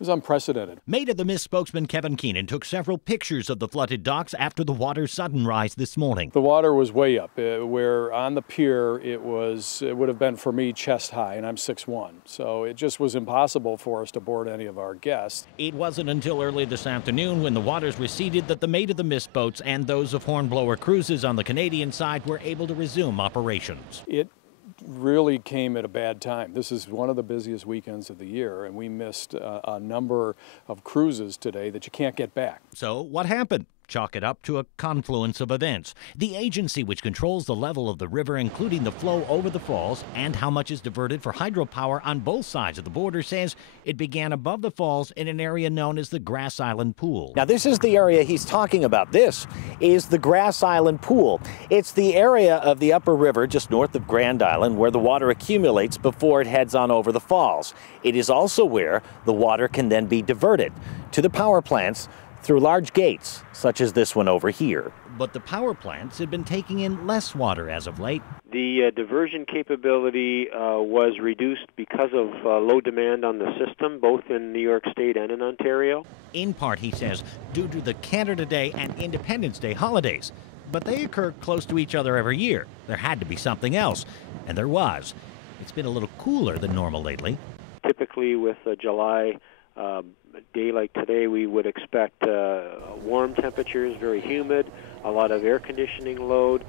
was unprecedented. Maid of the Mist spokesman Kevin Keenan took several pictures of the flooded docks after the water's sudden rise this morning. The water was way up. Where on the pier it would have been for me chest high, and I'm 6'1", so it just was impossible for us to board any of our guests. It wasn't until early this afternoon, when the waters receded, that the Maid of the Mist boats and those of Hornblower Cruises on the Canadian side were able to resume operations. It really came at a bad time. This is one of the busiest weekends of the year, and we missed a number of cruises today that you can't get back. So what happened? Chalk it up to a confluence of events. The agency which controls the level of the river, including the flow over the falls and how much is diverted for hydropower on both sides of the border, says it began above the falls in an area known as the Grass Island Pool. Now, this is the area he's talking about. This is the Grass Island Pool. It's the area of the upper river just north of Grand Island where the water accumulates before it heads on over the falls. It is also where the water can then be diverted to the power plants through large gates, such as this one over here. But the power plants had been taking in less water as of late. The diversion capability was reduced because of low demand on the system, both in New York State and in Ontario. In part, he says, due to the Canada Day and Independence Day holidays. But they occur close to each other every year. There had to be something else, and there was. It's been a little cooler than normal lately. Typically with July day like today, we would expect warm temperatures, very humid, a lot of air conditioning load.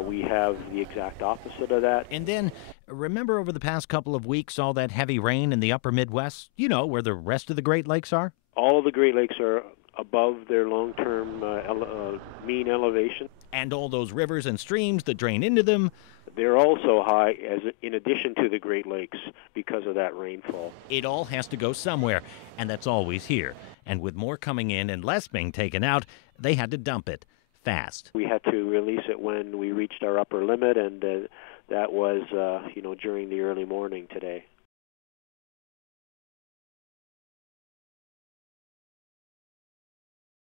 We have the exact opposite of that. And then, remember over the past couple of weeks, all that heavy rain in the upper Midwest? You know, where the rest of the Great Lakes are? All of the Great Lakes are above their long-term mean elevation. And all those rivers and streams that drain into them, they're also high in addition to the Great Lakes because of that rainfall. It all has to go somewhere, and that's always here. And with more coming in and less being taken out, they had to dump it fast. We had to release it when we reached our upper limit, and that was, during the early morning today.